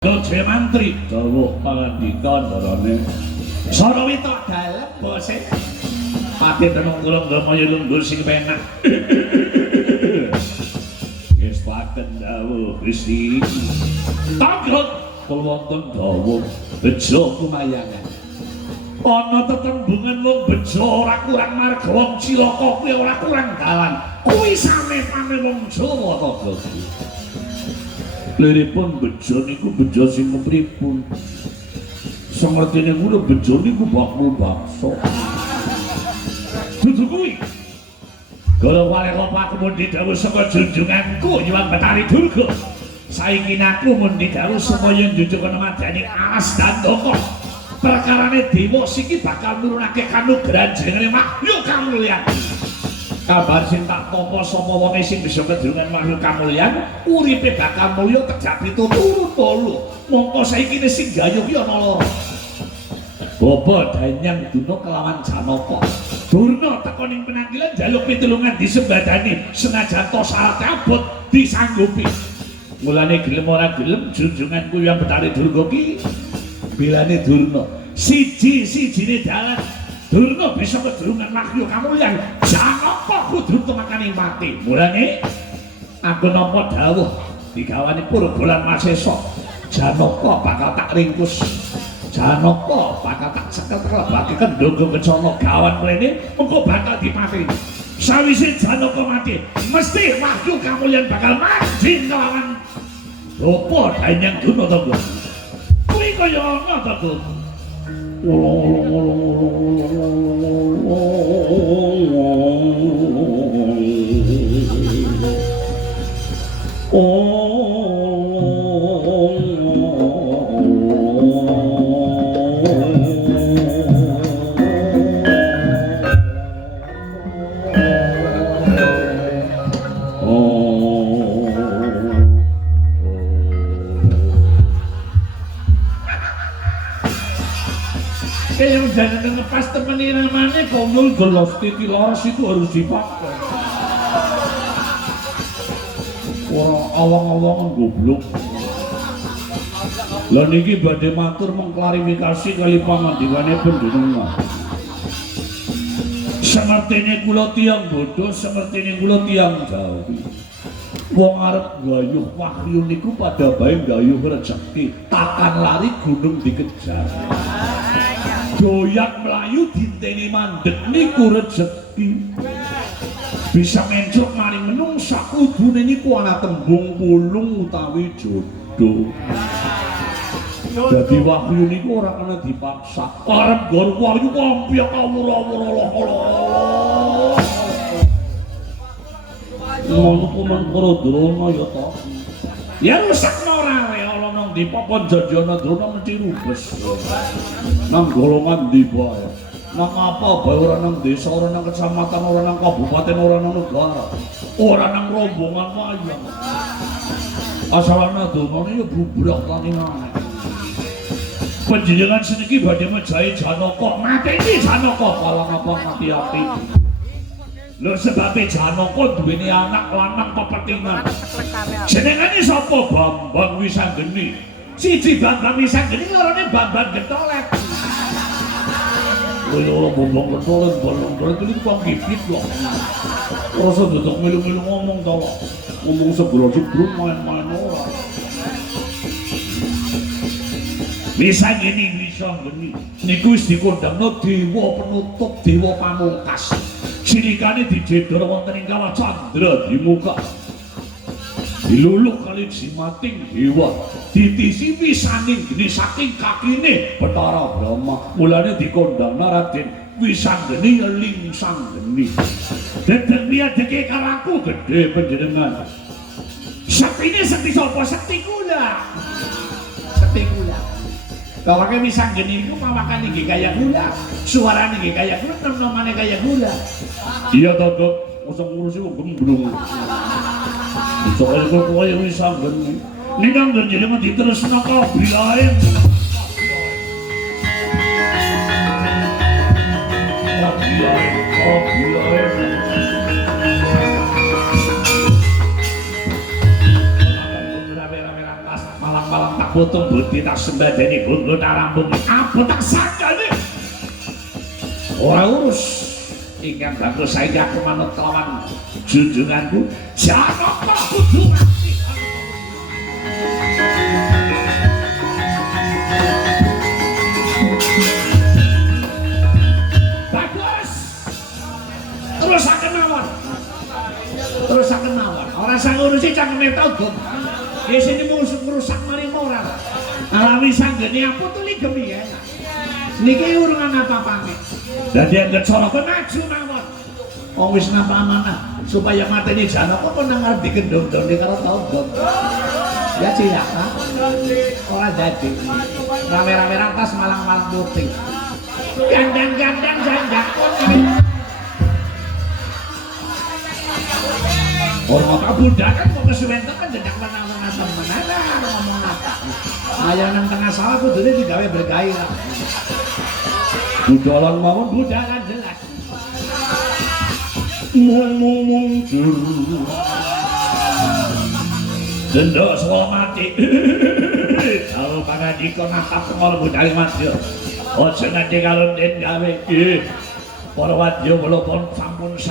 Doce mantri dawuh pangandika ndarane Sarawita dalem bose pati tenung kula ndamaya lungguh sing penak wis paken dawuh Gusti tagrut wonten dawuh bejo kumayangan ana tetembungan wong bejo ora kurang marga wong cilaka kuwi ora kurang dalan kuwi samepane wong Jawa to Gusti liripun bejo niku bejo sing kepripun sangertene kula bejo niku bakul bakso dudu kuwi kala waleka pakemon didhawuh saka junjunganku Hyang Betari Durga saiki aku mun didhawuh supaya njunjung ana madyaning alas dandaka perkarane dewa siki bakal nurunake kanugrahan jenenge makhluk kamulyan kabar sing tak tampa sapa wonge sing bisa kedungan makhluk kamulyan uripe bakal mulya terjadi turut tolu mongko saiki sing gayuh ki ana loro Bapa Danyang Duna kelawan Janaka Durna teka ning penanggilan njaluk pitulungan disembadani senajan to sarate abot disanggupi mulane gelem ora gelem junjunganku Hyang Betari Durga ki bilane Durna siji-sijine dalan Durna bisa kedurungan makhluk kamulyan Janaka kudu temakane mati mulane aku nampa dawuh digawani Purbalan Masesa Janaka bakal tak ringkus Janaka bakal tak cekel lebake kendhonggo kencana gawan mrene engko bakal dipateni sawise Janaka mati mesti makhluk kamulyan bakal mati kelawan Bapa Danyang Duna to kuwi kaya ngono to yang jangan ngepas temani namanya konyol gelos titi laras itu harus dipakai orang awang-awangan goblok lah niki badhe matur mengklarifikasi kali pangandikane pendunungan semertene kula tiyang bodho semertene kula tiyang jawi wong arep gayuh wahyu niku pada bae gayuh rejeki takkan lari gunung dikejar doyak melayu dinteni mandek niku rezeki bisa mencok maring menungsa kudune niku ana tembung pulung utawi jodoh dadi wahyu niku ora kena dipaksa arep gor wahyu kampiya kawula-wula mon karo drona ya to ya rusak ora ana nang dipopon jajana drona mesti rubes nang golongan ndi bae nang apa bae ora nang desa ora nang kecamatan ora nang kabupaten ora nang negara ora nang rombongan wayang asalana donane ya bubrok laningane panjenengan seniki badhe mejahi Janaka mateni Janaka kalang apa mati-ati lho sebabe Janaka duweni anak lanang pepetingan jenengane sapa Bambang Wisanggeni siji Bambang Wisanggeni lorone Bambang Getolet lho Bambang Getolet iki kok gigit kok rasa dodok melu-melu ngomong to ngomong sebro-sebro main-main ora Wisanggeni niku wis dikondhangno dewa penutup dewa pamungkas cilikane dijedor wonten ing kawah Candra Dimuka diluluh kali jimating dewa ditisi wisaning geni saking kakine Bathara Brahma mulane dikondhangna Raden Wisanggeni Lingsanggeni dadi piye karaku gedhe panjenengan sektine sekti sapa sekti kula Kawake Wisanggeni iku pawakan iki kaya gula, suarane iki kaya gula, namane kaya gula. Iya to, Dok. Usah ngurusi wong gemblung. Soale kok kaya Wisanggeni. Ning nang jenenge ditresno kabilae. Kabilae. putung budi tak sembadani gunggu tarambung apa tak sakane ora urus ingkang bagus saiki aku manut kelawan junjunganku Janaka kudu mati bagus terusaken mawon ora sang ngurusi cangkeme togong biasanya merusak maring moral alami sanggene apa tuh ligemi ya niki urungan apa-apane dadi anggere cara maju mawon wong wis napa amanah supaya mateni Janaka kok nang arep digendong-dongke karo togong ya cilik ora dadi rame-rame rantas malang-malang putih gandang-gandang janjakon orang tak budak kan mau kesuwen kan jendak menang-menang temenan ngomong apa ayo nang tengah sawah kudune digawe bergairah budalan mawon budakan jelas muncul dendok sekolah mati kalau pangadika natap kemol budal mati ojo nanti kalau den gawe para wadya walaupun sampun